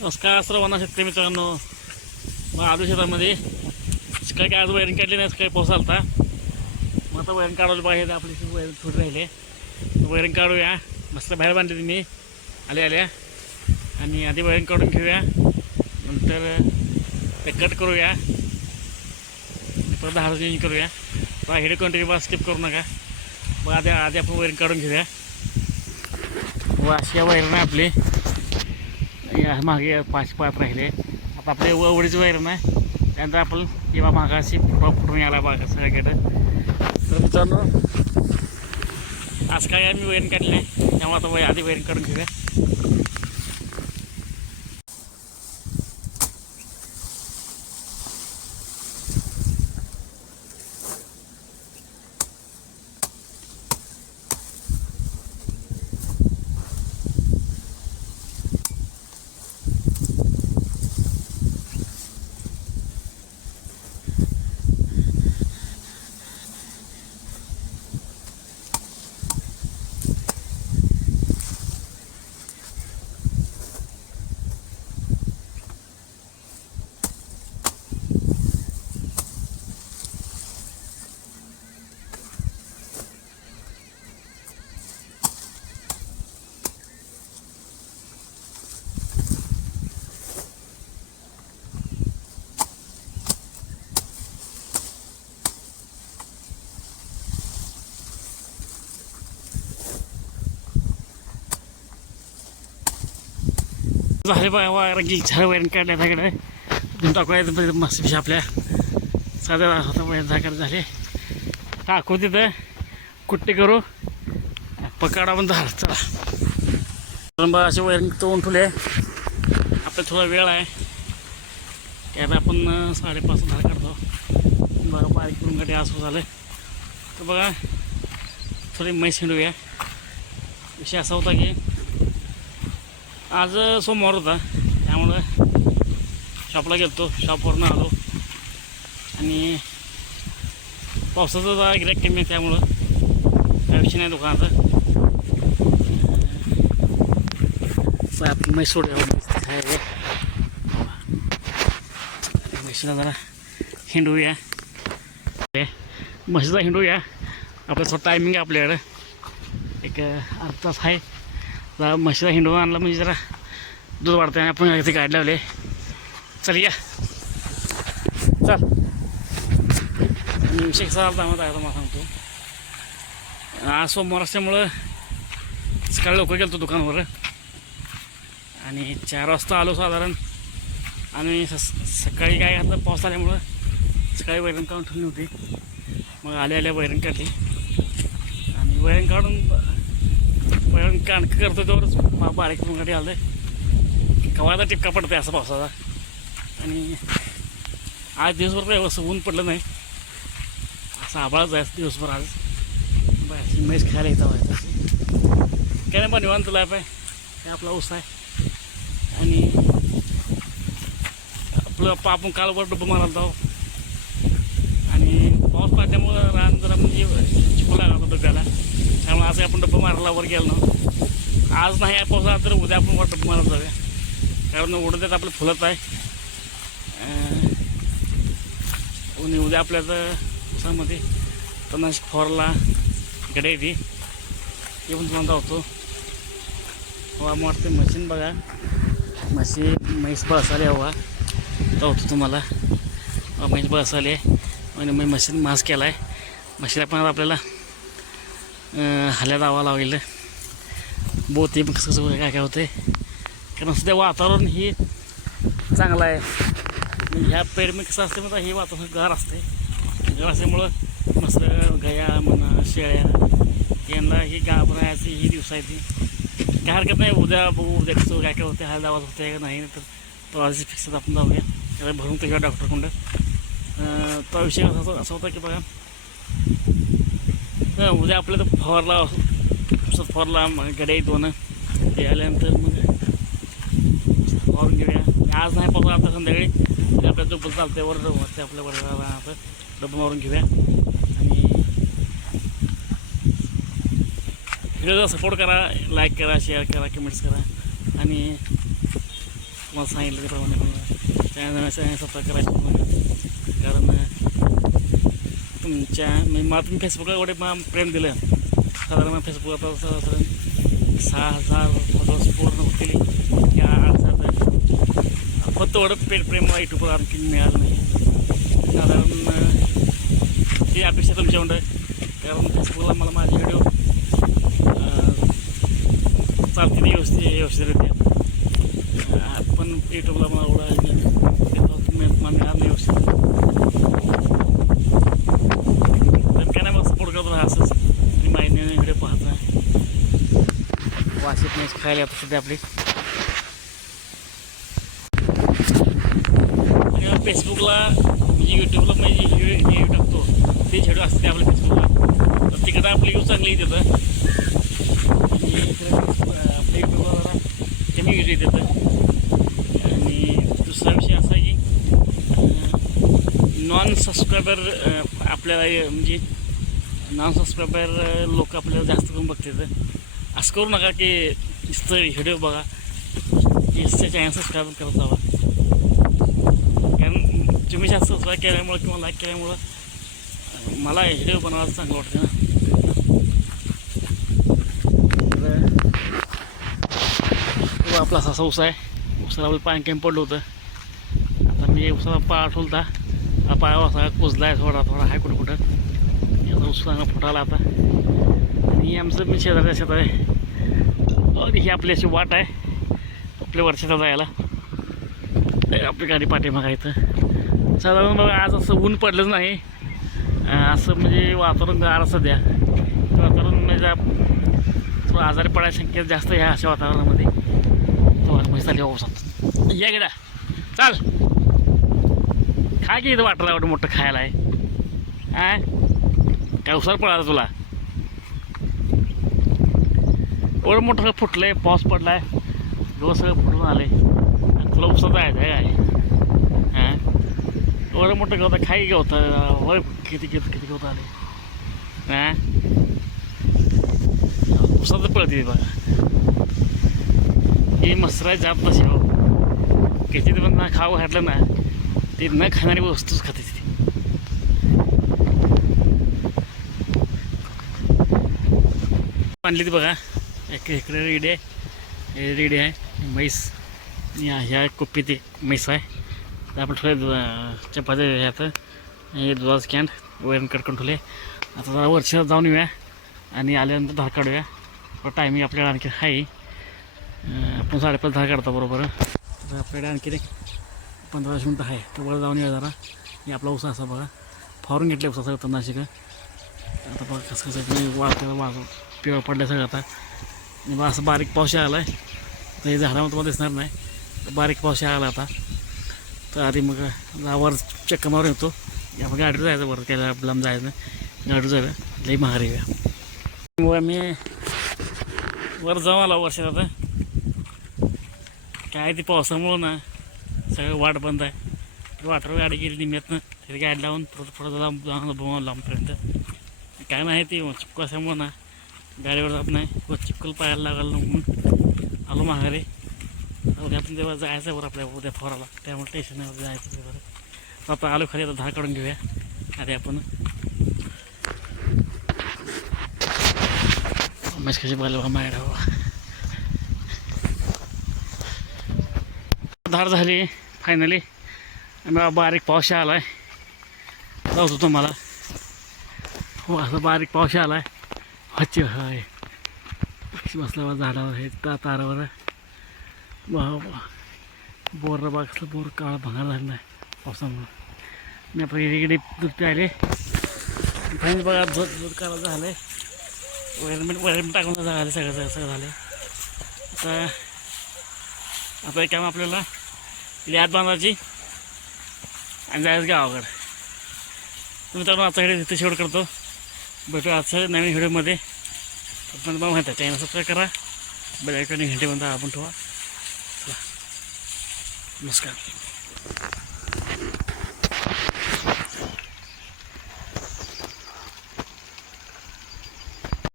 नमस्कार सर्वांना शेतकरी मित्रांनो. मग आलू शेतामध्ये काय काय आज वैरण काढली नाही काही पाऊस आलता. मग आता वैरण काढवलं पाहिजे आपली वायरिंग वैरण थोडी राहिले. वैरण काढूया. मस्त बाहेर बांधली मी आल्या आल्या. आणि आधी वैरण काढून घेऊया. नंतर ते कट करूया. परत दहा चेंज करूया. बा हेड कंटिन्यू बा स्किप करू नका. मग आधी आधी आपण वैरण काढून घेऊया. व अशी वैरण आहे आपली. मागे पाच पाच राहिले. आता आपले वडीच वैरण आहे. त्यानंतर आपण किंवा मागाशी फुटवा फुटून यायला बागा सगळ्याकडे तर मित्रांनो आज काय आम्ही वैरण काढले तेव्हा त्यामुळे आता वय आधी वैरण काढून घेऊया. झाले बाय वायर गी झाड वायरिंग काढल्या त्याकडे टाकूया मस्त पिशा आपल्या. साध्या होता वैरण झाकडे झाले. टाकू तिथं. कुट्टी करू. पकाडा पण झाला चला. तर असे वैरण तोडून ठेवले. आपला थोडा वेळ आहे. त्यात आपण साडेपाच झाड काढतो. बरं बारीक करून गाडी असं झालं. तर बघा थोडी म्हैस हिंडूया. विषय असा होता की आज सोमवार होता. त्यामुळं शॉपला गेलतो. शॉपवरनं आलो. आणि पावसाचं जरा गिऱ्हाईक कमी आहे त्यामुळं काय विषय नाही दुकानाचा. म्हैसूर आहे म्हशीला जरा हिंडूया ते म्हशीचा हिंडूया आपलं थोडं टायमिंग आहे आपल्याकडं. एक अर्धा तास आहे. जरा म्हशीला हिंडून आणला म्हणजे जरा दूध वाढतं आणि आपण इथे गाडी लावले चल या. चल. आणि साहेब कसा आहे मला मला सांगतो. आज सोमवार असल्यामुळं सकाळी लवकर गेलो दुकानावर. आणि चार वाजता आलो साधारण. आणि स सकाळी काय घातलं पाऊस आल्यामुळं सकाळी वैरण काढून ठेवली होती. मग आल्या आल्या वैरण काढली. आणि वैरण काढून पण काणकं करतो तेवढंच बारीक मुंगाटी गाडी आलं कवायला टिपका पडते असं पावसाचा आणि आज दिवसभर काही असं ऊन पडलं नाही असं आभाळच आहे दिवसभर आज बाहेरची म्हैस खायला येतं व्हायचं काय नाही पण निवांत लाईफ आहे हे आपला ऊस आहे आणि आपलं पा- आपण काल वर डब्बा मारायला जाऊ आणि पाऊस पाडल्यामुळं रान जरा म्हणजे चिकू लागला होता त्याला त्यामुळे आज आपण डब्बा मारायला वर गेलो ना. आज नाही आहे पाऊस तर उद्या आपण वर डब्बा मारायला जाऊया. कारण उडत्यात आपलं फुलत आहे. आणि उद्या आपल्या तर उसामध्ये तणाश फॉरला गडे येते ते. पण तुम्हाला धावतो हवा वाटते मशीन बघा. म्हशी म्हैस बसाले हवा. धावतो तुम्हाला. म्हैस बसाले आणि मी मशीन मास केला आहे म्हशीला पण आपल्याला हल्या दावा लावलेलं बोते पण कसं कसं काय काय होते कारण सध्या वातावरण हे चांगलं आहे म्हणजे ह्या पेरमी कसं असते म्हणजे हे वातावरण गार असते गार असल्यामुळं मस्त गया म्हणा शेळ्या यांना ही गाभरायची ही दिवस आहे ती काय हरकत नाही उद्या बघू उद्या कसं काय काय होते हल्या दावा होते का नाही तर प्रवासी फिक्स आपण जाऊया त्याला भरून तर घ्या डॉक्टरकडं तो विषय असा असा होता की बघा उद्या आपल्या तर फवारला असं फवारला मग गड्या दोन. ते आल्यानंतर मग फवारून घेऊया. आज नाही पाहतो आता संध्याकाळी. उद्या आपल्या डब्बल चालते वर ते आपल्या वर आता. डब्बा मारून घेऊया. आणि व्हिडिओचा सपोर्ट करा लाईक करा शेअर करा कमेंट्स करा. आणि तुम्हाला सांगितलं की प्रमाणे चॅनल सबस्क्राईब करायचं कारण तुमच्या म्हणजे मला तुम्ही फेसबुकला एवढे मला प्रेम दिलं. साधारण फेसबुक आता साधारण सहा हजार फॉलोअर्स पूर्ण होतील. या अर्थात फक्त एवढं प्रेम प्रेम मला युट्यूबवर आणखी मिळालं नाही. साधारण ते ती अपेक्षा तुमच्याकडं कारण फेसबुकला मला माझे व्हिडिओ चालतील व्यवस्थित व्यवस्थितरित्या पण युट्यूबला मला एवढा मला मिळालं नाही व्यवस्थित तर काय नाही मग सपोर्ट करत राहा असंच तुम्ही माहिती व्हिडिओ पाहत राहा वाशित मॅच खायला आता सध्या आपली. फेसबुकला म्हणजे यूट्यूबला म्हणजे व्हिडिओ व्हिडिओ टाकतो. ते झेडू असते आपल्या फेसबुकला तर तिकडं आपली व्ह्यू चांगली येते आणि आपल्या यूट्यूबला जरा कमी व्ह्यूज येतात आणि दुसरा विषय असा की नॉन सबस्क्रायबर आपल्याला म्हणजे नॉन सबस्क्रायबर लोक आपल्याला जास्त करून बघतात. असं करू नका की नुसतं व्हिडिओ बघा. इसच्या चॅनल सबस्क्राईब करत जावा कारण तुम्ही जास्त सबस्क्राईब केल्यामुळं किंवा लाईक केल्यामुळं मला व्हिडिओ बनवायला चांगलं वाटतं ना. हो, आपला असा ऊस आहे. उसाला आपलं पाणी कमी पडलं होतं. आता मी उसाला पाय ठोलता हा असा कुजला आहे थोडा थोडा आहे कुठं कुठं याचा ऊस चांगला फुटाला आता. आणि आमचं मी शेजारच्या शेत आहे. आणि ही आपली अशी वाट आहे. आपल्या वर्षाचा जायला. तर आपली गाडी पाठीमागा इथं. साधारण बघा आज असं ऊन पडलंच नाही. असं म्हणजे वातावरण गार सध्या. वातावरण म्हणजे थोडं आजारी पडायची शक्यता जास्त ह्या अशा वातावरणामध्ये. तुम्हाला म्हणजे चालली पावसात या गेला चाल. खा की इथं वाटलं एवढं मोठं खायला आहे. काय उसार पळाला तुला. एवढं मोठं आहे पाऊस पडला आहे दिवस सगळं फुटून आले आणि तुला उसात आहे. काय हां? एवढं मोठं गवतं खाई गवतं वर किती किती किती गवतं आले हां? उसाचं पळते बघा. ही मसरा जात तशी हो. किती पण ना खाऊ घातलं ना ते न खाणारी वस्तूच खाते ती. आणली ती बघा. एक इकडे रेडी आहे. हे रेडी आहे. म्हैस. आणि ह्या कुप्पी ते म्हैस आहे. तर आपण ठेवले चपाती ह्यात हे दुधाचं कॅन्ड वैरण कट करून ठेवले. आता जरा वर्षात जाऊन येऊया. आणि आल्यानंतर धार काढूया. टायमिंग आपल्याला आणखी आहे. आपण साडेपाच धार काढतो बरोबर. तर आपल्याकडे आणखी एक पंधरा मिनटं आहे. तर वर जाऊन येऊया जरा. हे आपला उसा असा बघा. फावरून घेतले उसा सगळं तणनाशिकं. आता बघा कसं कसं तुम्ही वाळतं वाळ पिवळ पडल्या सगळं आता. असं बारीक पाऊस आला आहे तर हे झाडामध्ये तुम्हाला दिसणार नाही. तर बारीक पाऊस आला आता. तर आधी मग जा वर मारून येतो. आपण गाडीवर जायचं वर त्याला लांब जायचं गाडीवर जाऊया. लई महाग येऊया मग आम्ही वर जाऊ आला वर्षात आता. काय ती पावसामुळं ना सगळं वाट बंद आहे. वाटावर गाडी गेली निम्यातनं तरी गाडी लावून थोडं थोडं लांब लांब लांबपर्यंत. काय नाही ते कशामुळं असल्यामुळं ना गाडीवर जात नाही. व चिपकल पायाला लागलं म्हणून. आलो माघारी. उद्या आपण तेव्हा जायचं बरं आपल्या उद्या फोराला त्यामुळे टेन्शन नाही जायचं बरं. आता आलो खाली आता धार काढून घेऊया. आधी आपण. मॅच कशी बघायला बा मायडा बाबा धार झाली फायनली आणि बारीक पावसा आला आहे जाऊ तुम्हाला. हो असं बारीक पावसा आला आहे अच्छा हाय. पक्षी बसला झाडावर हे त्या तारावर वा वा बोर बाग असलं बोर काळा भंगार झाला नाही पावसामुळं. मी आपण इकडे दूध प्यायले फाईन बघा दूध दूध काळा झालं आहे वैरमेंट वैरमेंट टाकून झालं सगळं सगळं सगळं झालं आता आता एक काम आपल्याला याद बांधायची आणि जायचं गावाकडं. तुम्ही तर आता व्हिडिओ तिथे शेवट करतो. भेटू आजच्या नवीन व्हिडिओमध्ये आपण तुम्हाला माहिती आहे चॅनल सबस्क्राईब करा बेल आयकॉन घंटे बंद आपण ठेवा. नमस्कार.